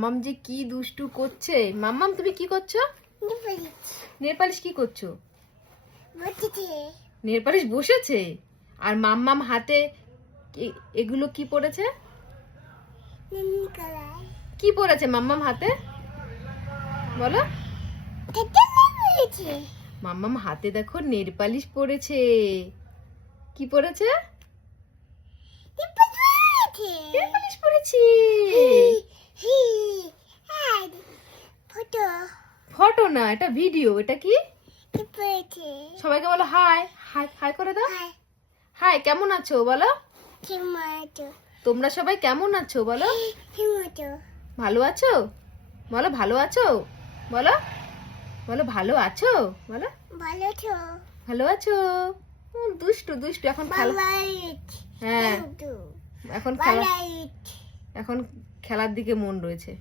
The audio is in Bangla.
মাম্মাম যে কি দুষ্টু করছে। মাম্মাম তুমি কি করছো? নেল পালিশ কি করছো? নেল পালিশ বসেছে। আর মাম্মাম হাতে এগুলো কি পড়েছে? কি পড়েছে মাম্মাম হাতে বলো? মাম্মাম হাতে দেখো নেল পালিশ পড়েছে। কি পড়েছে? নেল পালিশ পড়েছে। ফটো না, এটা ভিডিও। এটা কি? সবাইকে বলো হাই। হাই হাই করে দাও। হাই, কেমন আছো বলো? তোমরা সবাই কেমন আছো বলো? ভালো আছো বলো? ভালো আছো বলো? বলো ভালো আছো বলো? ভালো আছো। দুষ্টু দুষ্টু। এখন খেলা। হ্যাঁ, এখন খেলার দিকে মন রয়েছে।